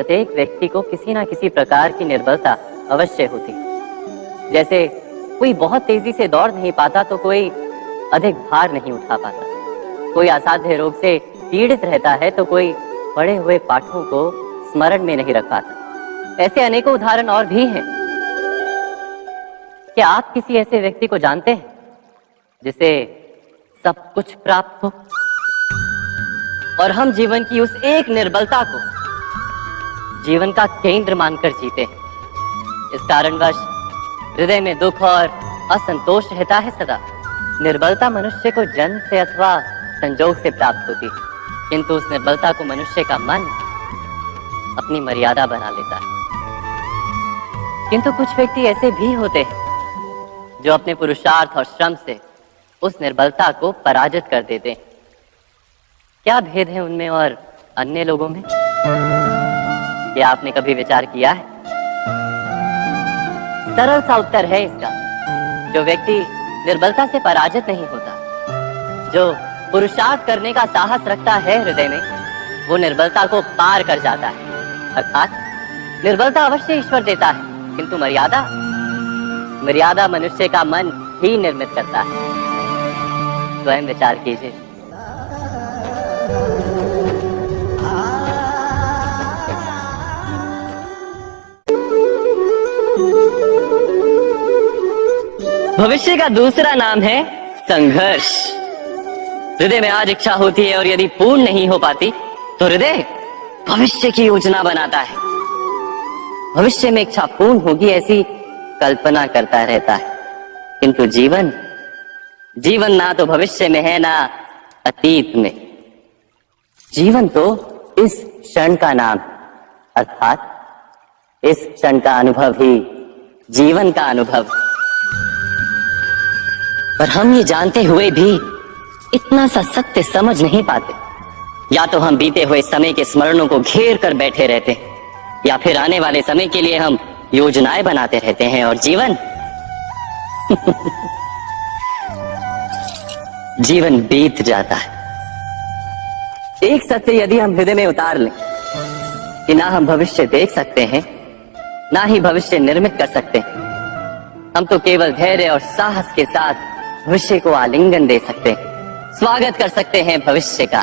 प्रत्येक व्यक्ति को किसी ना किसी प्रकार की निर्बलता अवश्य होती। जैसे कोई बहुत तेजी से दौड़ नहीं पाता तो कोई अधिक भार नहीं उठा पाता, कोई असाध्य रोग से पीड़ित रहता है तो कोई पढ़े हुए पाठों को स्मरण में नहीं रख पाता। ऐसे अनेकों उदाहरण और भी हैं। क्या आप किसी ऐसे व्यक्ति को जानते हैं जिसे सब कुछ प्राप्त हो और हम जीवन की उस एक निर्बलता को जीवन का केंद्र मानकर जीते हैं? इस कारणवश हृदय में दुख और असंतोष रहता है सदा। निर्बलता मनुष्य को जन्म से अथवा संजोग से प्राप्त होती है, किंतु उस निर्बलता को मनुष्य का मन अपनी मर्यादा बना लेता है। किंतु कुछ व्यक्ति ऐसे भी होते हैं जो अपने पुरुषार्थ और श्रम से उस निर्बलता को पराजित कर देते हैं। क्या भेद है उनमें और अन्य लोगों में? क्या आपने कभी विचार किया है? सरल सा उत्तर है इसका। जो व्यक्ति निर्बलता से पराजित नहीं होता, जो पुरुषार्थ करने का साहस रखता है हृदय में, वो निर्बलता को पार कर जाता है। अर्थात निर्बलता अवश्य ईश्वर देता है, किंतु मर्यादा मनुष्य का मन ही निर्मित करता है। स्वयं विचार कीजिए। भविष्य का दूसरा नाम है संघर्ष। हृदय में आज इच्छा होती है और यदि पूर्ण नहीं हो पाती तो हृदय भविष्य की योजना बनाता है। भविष्य में इच्छा पूर्ण होगी ऐसी कल्पना करता रहता है, किंतु जीवन ना तो भविष्य में है ना अतीत में। जीवन तो इस क्षण का नाम, अर्थात इस क्षण का अनुभव ही जीवन का अनुभव। पर हम ये जानते हुए भी इतना सा सत्य समझ नहीं पाते। या तो हम बीते हुए समय के स्मरणों को घेर कर बैठे रहते हैं, या फिर आने वाले समय के लिए हम योजनाएं बनाते रहते हैं। और जीवन बीत जाता है। एक सत्य यदि हम हृदय में उतार लें कि ना हम भविष्य देख सकते हैं, ना ही भविष्य निर्मित कर सकते हैं, हम तो केवल धैर्य और साहस के साथ भविष्य को आलिंगन दे सकते हैं, स्वागत कर सकते हैं भविष्य का।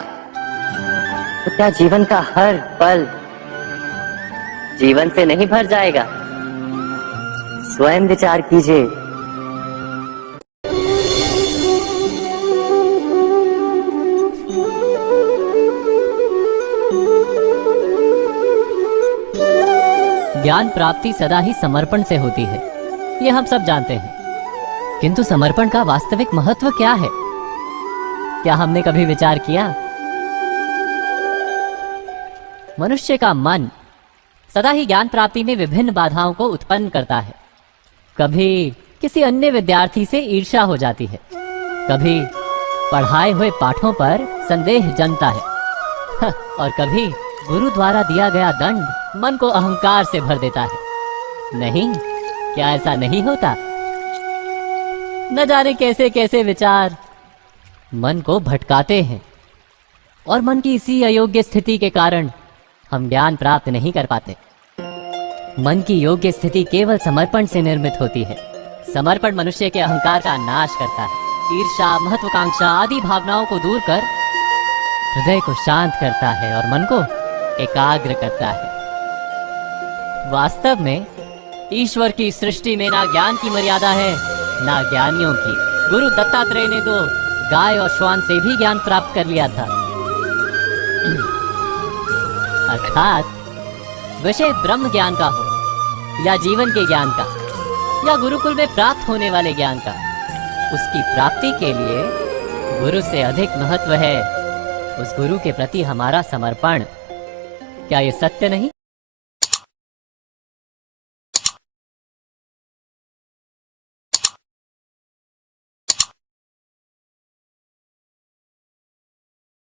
तो क्या जीवन का हर पल जीवन से नहीं भर जाएगा? स्वयं विचार कीजिए। ज्ञान प्राप्ति सदा ही समर्पण से होती है, ये हम सब जानते हैं। किंतु समर्पण का वास्तविक महत्व क्या है? क्या हमने कभी विचार किया? मनुष्य का मन सदा ही ज्ञान प्राप्ति में विभिन्न बाधाओं को उत्पन्न करता है। कभी किसी अन्य विद्यार्थी से ईर्ष्या हो जाती है, कभी पढ़ाए हुए पाठों पर संदेह जमता है, और कभी गुरु द्वारा दिया गया दंड मन को अहंकार से भर देता है। नहीं, क्या ऐसा नहीं होता? न जाने कैसे कैसे विचार मन को भटकाते हैं, और मन की इसी अयोग्य स्थिति के कारण हम ज्ञान प्राप्त नहीं कर पाते। मन की योग्य स्थिति केवल समर्पण से निर्मित होती है। समर्पण मनुष्य के अहंकार का नाश करता है, ईर्ष्या, महत्वाकांक्षा आदि भावनाओं को दूर कर हृदय को शांत करता है और मन को एकाग्र करता है। वास्तव में ईश्वर की सृष्टि में ना ज्ञान की मर्यादा है, ना ज्ञानियों की। गुरु दत्तात्रेय ने तो गाय और श्वान से भी ज्ञान प्राप्त कर लिया था। अर्थात विषय ब्रह्म ज्ञान का हो या जीवन के ज्ञान का या गुरुकुल में प्राप्त होने वाले ज्ञान का, उसकी प्राप्ति के लिए गुरु से अधिक महत्व है उस गुरु के प्रति हमारा समर्पण। क्या ये सत्य नहीं?